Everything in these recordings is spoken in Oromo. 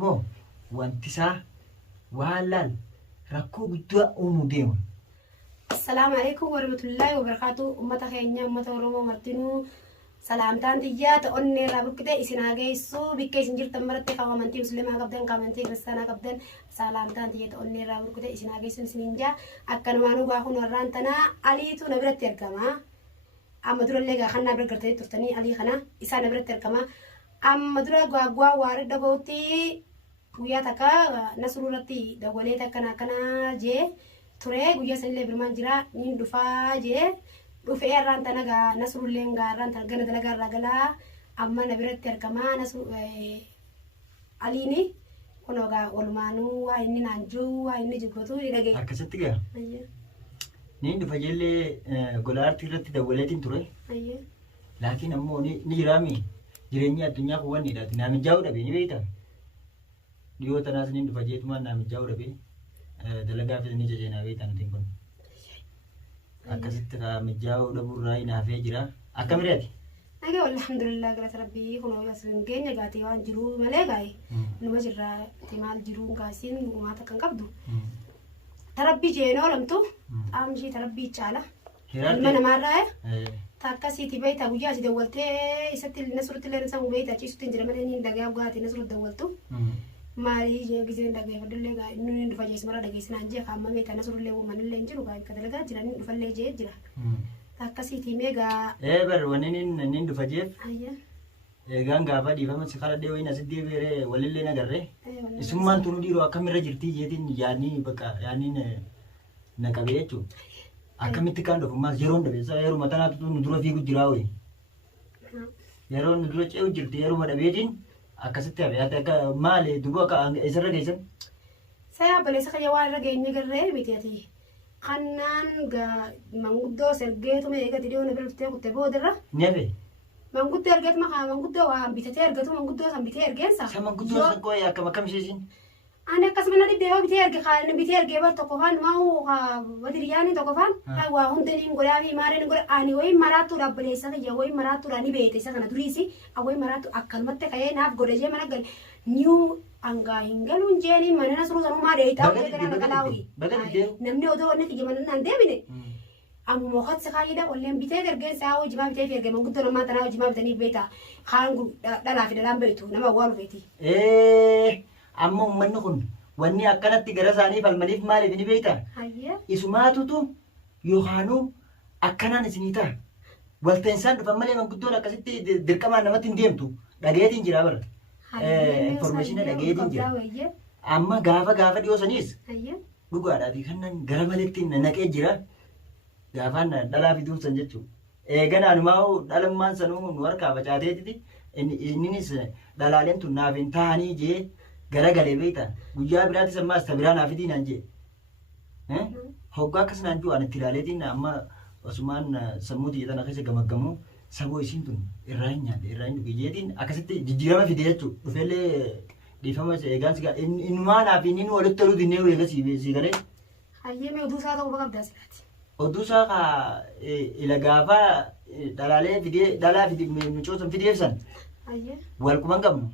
Moo wanti isaa waan laal rakkoo guddaa uumuu deema. Assalamu alaikum warahmatullahi wabarakatuh. Ummata keenya ummata Oromoo martinuu salaamtaan tiyyaa ta'onnee irraa buqqite isin hageessu bikka isin jirtan maratti kan amantii musliimaa qabdan kan amantii kiristaanaa qabdan salaamtaan tiyya ta'onnee irraa buqqite isin hageessu isin jaa akkanumaan ugaa kun warraan tanaa aliitu na biratti argama. Amma durallee gaa kan na bira gartanii turtanii alii kana isaa na biratti argama. Amma dura gwaagwaa waarii dhabootti guyyaa takka nasruurratti dagolee takkana akkana jee ture guyyaa sanillee birmaan jira niin dhufaa jee dhufee irraan tana gaa nasruulleen gaa irraan tana gana dalagaa irraa galaa amma na biratti argamaa nasru aliini kunoo gaa walumaanuu waa inni naanjuu waa inni jibbatu ni dhagee. Akkasitti gaa niin dhufa jeellee golaartii irratti dagoleetiin ture. Laakiin ammoo ni jiraami jireenyi addunyaa kun wanniidhaati naamijaa'uu dhabee ni beektaa. Dhiyoo tanaas niin dhufa jeetumaan naamijaa'uu dhabee. Dalagaa fidanii jajeenaa beektan nuti kun akkasitti mijaa'uu dhabuurraa hinaafee jira akka miriyaati. Nagaa alhamdulillah galata rabbii kunoo asin keenya gaatee waan jiruu malee gaa'e numa jirraa maal jiruun kaasiin uumaata kan qabdu tarabbii jeenoo lamtu qaamshii tarabbii caala ilma namaarraa takkasiiti beektaa guyyaa si dawwaltee isatti nasrutti illee isaan beektaa ciisutti jira malee niin dagaa gaatee nasrutti dawwaltu. Marii je gizeen dhagee fadillee gaa inni dhufa jees mara dhageessinaan jee kaamma beektaa nasrullee uumanillee hin jiru gaa akka dalagaa jiran dhufallee jee jira. Akkasiitii meegaa. Bar wanni inni dhufa jeef. Eegaan gaafa dhiifama si kadhadhee wayin asitti deebiiree walillee nagarree. Isummaan tunu dhiiroo akkamirra jirtii jeetiin yaadni bakka yaadni na qabee jechuudha. Akkamitti kaan dhufummaas yeroon dhabeessa yeroo matanaatu nu dura fiigu jiraa wayi. Yeroo nu dura ce'u jirti yeroo dhabeetiin. Akkasitti hafe akka maali duuba akka isarra geessan. Saya balesa kaya waan irra geenye garree mitiati. Kannaan manguddoo sergeetuma eegatti dhiyoo na bira dhuftee kutte boodarra. Ni hafe. Manguddoo ergeetuma haa manguddoo waan bitatee ergeetu manguddoo san bitee ergeensa. Sa manguddoo san koo akkam isheesin. Ani akkasuma na dhibdee yoo bitee erge kaan bitee ergee bar tokko faan maa'u haa wadiriyyaanii tokko faan waa hundaniin godhaa fi maareen godha ani wayi maraattuu dhaabbileessa kiyya wayi maraattuu ni beekte isa kana duriisi wayi maraattuu akkanumatti ka'ee naaf godha jee mana gal niu angaa hin galuun jeeni mana nasruu sanumaa dheeyitaa hojii kana dhaqalaawii namni odoo wanni kiyya mana naan deebine ammoo hotsa kaayida walleen bitee ergeensa hojii maa bitee fi ergee manguddoo namaa tanaa hojii maa bitanii beektaa kaan dhalaa fi dhalaan beektu nama awwaalu beekti. Amma uummanni kun wanni akkanatti gara isaanii falmaniif maaliif ni beektaa? Isumaatutu yookaanuu akkanaan isinii ta'a. Walta'insaan dhufan malee manguddoon akkasitti dirqamaan namatti hin deemtu. Dhageetiin jira bara. Informeeshina dhageetiin jira. Amma gaafa dhiyoo saniis dhugaadhaati kan gara maleetti naqee jira. Gaafaan dhalaa fi duubsan jechuudha. Eeganaanumaa dhalammaan sanuu nu harkaa facaateetiti innis dhalaaleen tun naaf hin taa'anii jee gara galee beektaa guyyaa biraatti sammaas tabiraa naaf itti naan jee hoggaa akkas naan jiru ani itti ilaaleetiin amma osumaan sammuu xiyya tana keessa gamaggamu saboo isiin tun irraa hin nyaadhe irraa hin dhuge jeetiin akkasitti jijjiirama fide jechuudha dhufeellee dhiifama eegaan sigaa innumaa naaf inni walitti toluu dinnee eega sii galee. Hayyee oduu isaa ta'uu qabdaa silaati. Oduu isaa kaa ila gaafaa dhalaalee fidee dhalaa mucoosan fideefsan wal quban qabnu.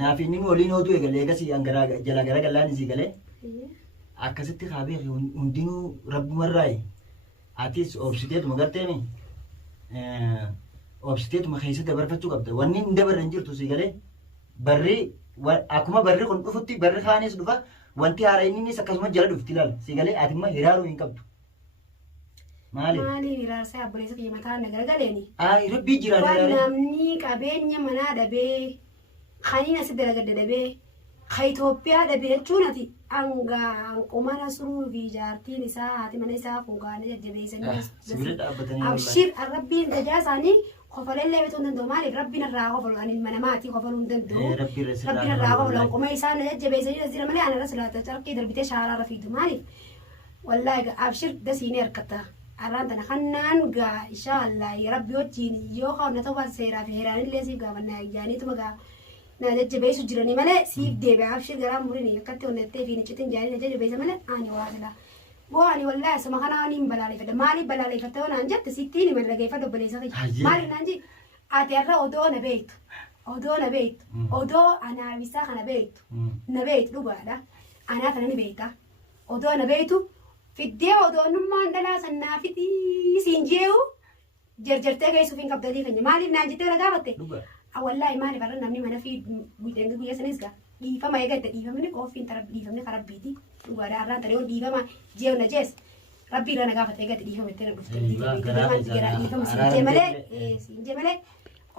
Naaf inni waliin hootu eegalee eegas jala gara galaan isii galee akkasitti kaabee hundinuu rabbumarraayi atis obsiteetuma garteemi obsiteetuma keessa dabarfachuu qabda wanni hin dabarre hin jirtu sii galee barri akkuma barri kun dhufutti barri kaanis dhufa wanti haara innis akkasuma jala dhufti ilaala sii galee atimma hiraaruu hin qabdu. Maali hiraarsaa abboleessa kiyya mataa na gargaleeni. Rabbii jira. Waan namni qabeenya manaa dhabee. Khaniin asii dalagadda dhabee ka Itoophiyaa dhabee jechuun ati hanquma nasruu fi jaartiin isaa haati mana isaa fuugaanii jajjabeessanii abshir rabbiin tajaa isaanii kofalee beekuu hin danda'u maaliif rabbiin irraa kofalu ani ilma namaatii kofaluu hin danda'u rabbiin irraa kofalu hanquma isaa na jajjabeessanii as jira malee ana irra silaata carqii darbitee shaaraarra fiidu maaliif wallaahi abshir dasiinee harkata arraan tana kannaan gaa inshaallah rabbi wajjiin yoo kaawwanna ta'uu baate seeraa fi heeraan illee siif gaafannaa ayyaaniituma gaa. Na jajjabeessu jiranii malee siif deebi'aa abshir garaa murini akkatti onnettee fi niccitiin jaanii na jajjabeessa malee ani waasila. Boo ani wallaahi asuma kanaa ani hin balaaleffadha. Maaliif balaaleffattee naan jette sittiin hima dhageeffadha obboleessa kiyya. Maaliif naan ji ati har'a odoo na beektu odoo na beektu odoo anaabisaa kana beektu na beektu dhugaadha anaa kana ni beekta odoo na beektu fiddee odoonummaan dhalaa sannaa fidii siin jee'u jarjartee geessuuf hin qabdanii kanya maaliif naan jettee ragaafatte wallaahi maaliif har'a namni mana fi guyyaa sanis gaa dhiifama eegatte dhiifamni qoofiin dhiifamni karabbiiti dhugaadha har'aan tarii dhiifama jee'u na jees rabbii irra nagaafatte eegatte dhiifama itti na dhufte dhiifama siin jee malee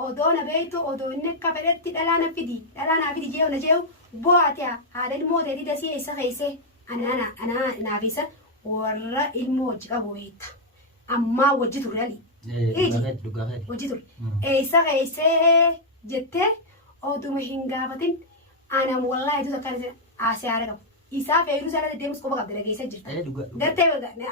odoo na beektu odoo inni akka fedhetti dhalaa naa fidi jee'u na jee'u bo'aate haadha ilmoo ta'e dasii eessa keessee anaa naafisa warra ilmoo wajji qabu beekta ammaa wajji ture alii. Hojii ture eessa keessee jettee oduma hin gaafatin anam wallaahi tuuta kan asii haadha qabu isaa fe'uu isaa deemus qofa qabde dhageessa jirta gartee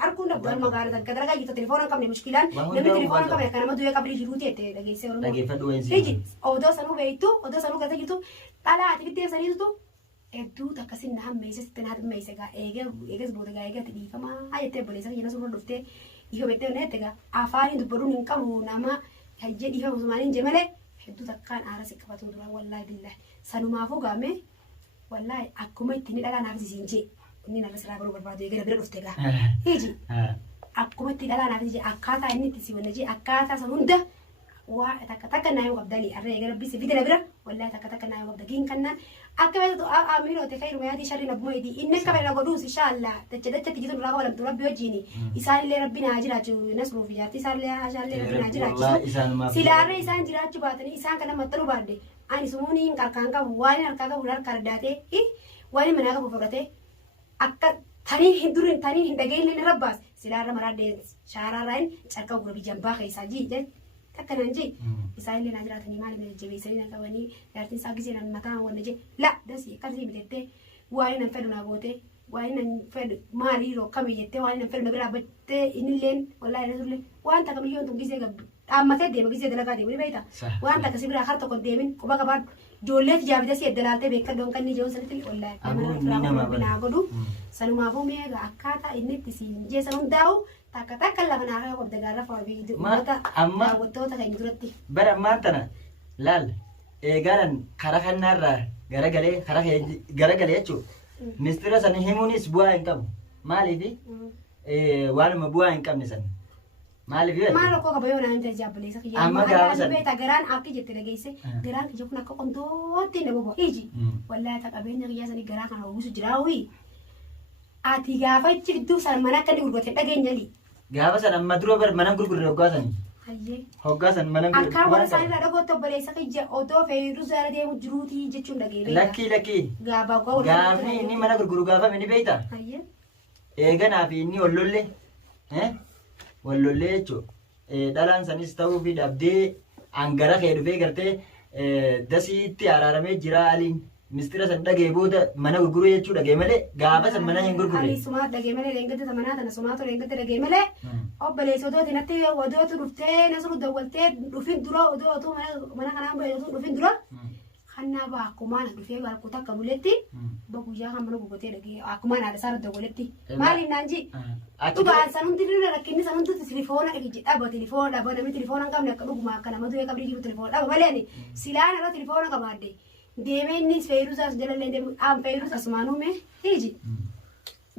arguun dhabdu harma gaara takka dalagaa jirtu telefoona hin qabne mushkilaan namni telefoona hin qabne akka nama du'ee qabdii jiruuti jettee dhageessee oromoo odoo sanuu beektu odoo sanuu gartee jirtu dhalaa ati fiddee saniitu hedduu takkasin na hammeesse sitti na hammeesse gaa eegas booda gaa eegatti dhiifamaa jettee obboleessa kiyya surra dhuftee dhiifamette na jettee gaa afaaniin dubbaruun hin qabu nama hajjee dhiifama osumaaniin jee malee hedduu takkaan aara si qabatu dura wallaahi billahi sanumaafuu gaamee wallaahi akkuma itti ni dhalaa naaf isiin jee inni narra siraa baruu barbaadu eegala bira dhufte gaa hiji akkuma itti dhalaa naaf jee akkaataa inni itti si wanna jee akkaataa san hunda waa takka naa yoo qabdanii arra eegala bisi fidina bira wallaahi takka naa yoo qabda giin kannaan akka beektu amiiroote khayru mayaati sharri nabuma idi inni akka fedha godhuus inshallah dachatti jitu duraa qabalamtu rabbi wajjiini isaanillee rabbi naa jiraachu nasruuf ijaarti isaanillee rabbi naa jiraachu silaarra isaan jiraachuu baatanii isaan kana maxxanuu baadde ani sumuuni hin qarqaan qabu waan harkaa qabu harka addaatee waan manaa qabu fudhatee akka tanii hin dhageenye rabbaas silaarra maraadde shaaraarraan carqa gurbi jambaa keessaa jii akkanan jee isaanillee naa jiraatanii maaliif na jajjabeessanii na qabanii jaartiin isaa gisee nan mataa wanna jee la dasii akkasii bitettee waa'ee nan fedhu naa gootee waa'ee nan fedhu maalii yeroo kamii jettee waa'ee nan fedhu na biraa battee innilleen wallaahi na turre waan takka biyyoon tun gisee dhaammatee deema gisee dalagaa deemu ni beekta waan takka si biraa har tokko deemin quba qabaadhu ijoolleet jaabite si eddalaaltee beekaddoon kan inni jechuun sanitti wallaahi naa godhu sanumaafuu meeqa akkaataa inni itti siin jeessan hundaa'u takka lafa naa qabda gaara fa'aa uummata daawwattoota kan duratti. Bara ammaan tana laal eegalan karaa kannaarraa garagalee jechuudha. Ministeera sana himuunis bu'aa hin qabu. Maaliif waanuma bu'aa hin qabne sana. Maaliif maal rakkoo qaba yoo naan tajaajileessa kiyyaa. Amma gaafa sana beektaa garaan akka jette dhageesse garaan kiyya kun akka qomtootti na boba. Iji wallaahi ta qabeenya kiyyaa sanii garaa kana uwwisu jiraawii. Ati gaafa ichi gidduu sana mana akka inni gurgurate dhageenyali. Gaafa sana amma dura bar mana gurgurre hoggaasanii. Hoggaasan mana gurgurre. Akka warra isaanii irraa dhagootti obboleessa kiyya odoo fe'uu zaara deemu jiruuti jechuun dhageenya. Lakkii. Gaafni inni mana gurguru gaafa ni beektaa. Eeganaa fi inni wallollee jechuudha. Dhalaan sanis ta'uu fi dhabdee hangara kee dhufee gartee dasiitti araaramee jira aliin. Ministeera san dhagee booda mana gurguruu jechuu dhagee malee gaafa san mana hin gurgurre. Ani sumaa dhagee malee leengatte manaa tana sumaatu leengatte dhagee malee obboleessa odootiin natti odootu dhuftee nasru dawwaltee dhufin dura odootu mana kanaan baay'atu dhufin dura kannaa baa akkumaan dhufee barkuu takka buletti guyyaa kan mana gurgurtee dhagee akkumaan haadha isaa dawwaletti maaliif naan ji dhugaan san hundi dirra rakkinni san hundi tilifoona dhaba tilifoona dhaba namni tilifoona hin qabne akka dhuguma akka nama du'ee qabdii jiru tilifoona dhaba malee silaan irra tilifoona qabaadde. Deemeenis feeruusaas jalallee deemu aan feeruus asumaanuu mee hiji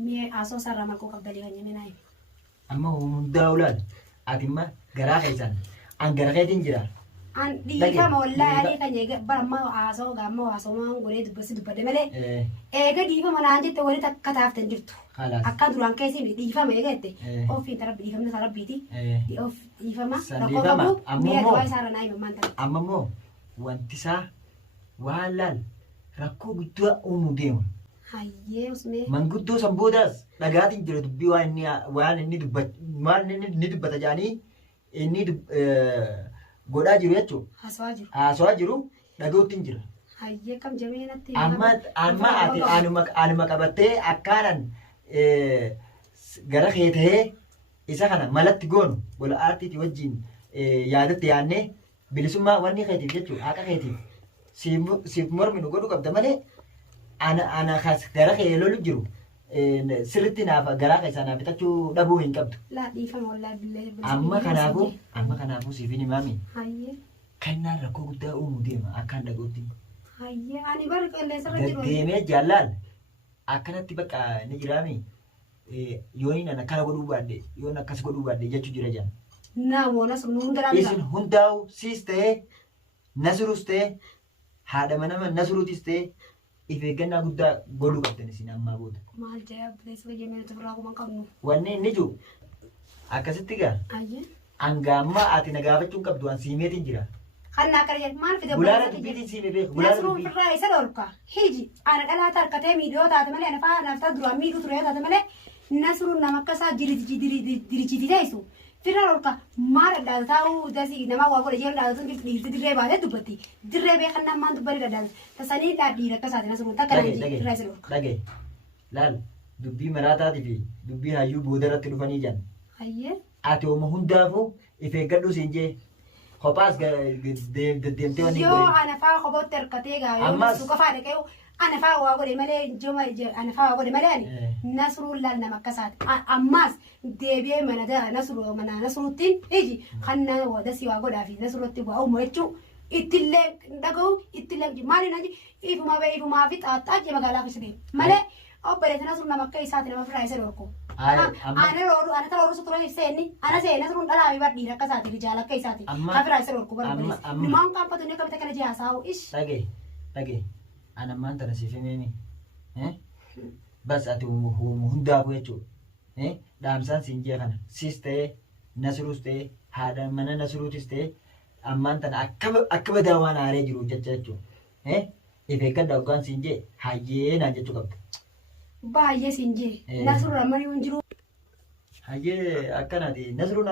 mee asoo sarara makoo qabdalii kan jennee naayi. Amma hundaa ulaal atimma garaa keessan an gara keetiin jira. An dhiifama wallaahi adii kan jeega baramma asoo gaamma asoomaan godhee dubbadde malee eega dhiifama naan jette walitti akka taaftan jirtu. Akka duraan keessi dhiifama eega jette ofiin tarabbi dhiifamni isaa rabbiiti dhiifama rakkoo qabu mee dhawaa isaarra naayi mammaan ta'a. Amma immoo wanti isaa waan laal rakkoo guddaa uumuu deema. Hayyee usmee. Manguddoo san boodaas dhagaatiin jira dubbii waan inni dubbata jedhanii inni godhaa jiru jechuudha. Haasawaa jiru dhaga'uutiin jira. Hayyee kam jamee natti. Amma ati anuma qabattee akkaanan gara kee tahee isa kana malatti goonu gola aartiitii wajjin yaadatti yaannee bilisummaa wanni keetiif jechuudha haqa keetiif. Siif mormi nu godhu qabda malee ana gara kee lolu jiru sirriitti naaf garaa keessaa naaf bitachuu dhabuu hin qabdu. Laa dhiifama wallaahi billee. Amma kanaafuu siifin himaami. Hayyee. kennaa rakkoo guddaa uumuu deema akkaan dhagootti. Hayyee ani bari qilleensa irra jiru. Deemee jaallaan akkanatti bakka ni jiraami. Yooniin ana kana godhuu baadde yoon akkas godhuu baadde jechuu jira jaan. Namoota sun hundaa isin hundaa'u siis ta'ee Nasruus ta'ee haadha manama Nasruutis ta'ee if eeggannaa guddaa godhuu qabdan isin ammaa booda. Maal jaa bileessa jennee turaa kuma qabnu. Wanni inni jiru akkasitti gaa. Hayyee. Angaamma ati na gaafachuun qabdu an siimeetiin jira. Kan naa kana jedhu maal fide Gulaala dubbiitiin siimee beeku. Nasruun firraa isa dhorka. Hiji ana dhalaata harkatee miidhoo taate malee ana faa nafta duraan miidhuu ture taate malee Nasruun nama akka isaa dirichiti teessu. Firraa dhorka maal adda taa'uu dasi nama waa godhe jedhu dhaadatu dhiirti dirree baatee dubbatti. Dirree beekan namaan dubbatti dhadhaatu. Tasanii dhiira akka isaati Nasruun takka nama firraa isa dhorka. Dhagee laal dubbii maraataatii fi dubbii hayyuu booda irratti dhufanii jiran. Hayyee. Ati ooma hundaafuu if eeggadhu siin jee kophaas deemtee wanni yoo ana faa kophaatti harkatee gaa yoo suuqa faa dhaqee ana faa waa godhe malee joma ana faa waa godhe malee ani Nasruun laal nama akkasaati ammaas deebi'ee mana Nasruuttiin iji kan na wadasi waa godhaa fi Nasruutti waa uumu jechuu ittillee dhaga'u ittillee maali naji ifumaa fi xaaxaa jee magaalaa keessa deemu malee obboleessa Nasruun nama akka isaati nama firraa isa dhorku. Ana taroru sutura seeni ana seena surun dhala mi baddi rakka saati rijala kai saati kafira isa dorku barbaris numan kan patu ne kamta kana jiha sawu ish dhage ana man tana sifemeni bas ati hunda bu jechu dhaamsaan siin jee kana sis ta'e Nasruus ta'e haadha mana Nasruutis ta'e ammaan tana akka badaa waan aaree jiru jecha jechu if eeggadha hoggaan siin jee hayyee naan jechuu qabda. Baay'ee siin jee Nasruun ramanii hin jiru. Hayyee akkanaati Nasruun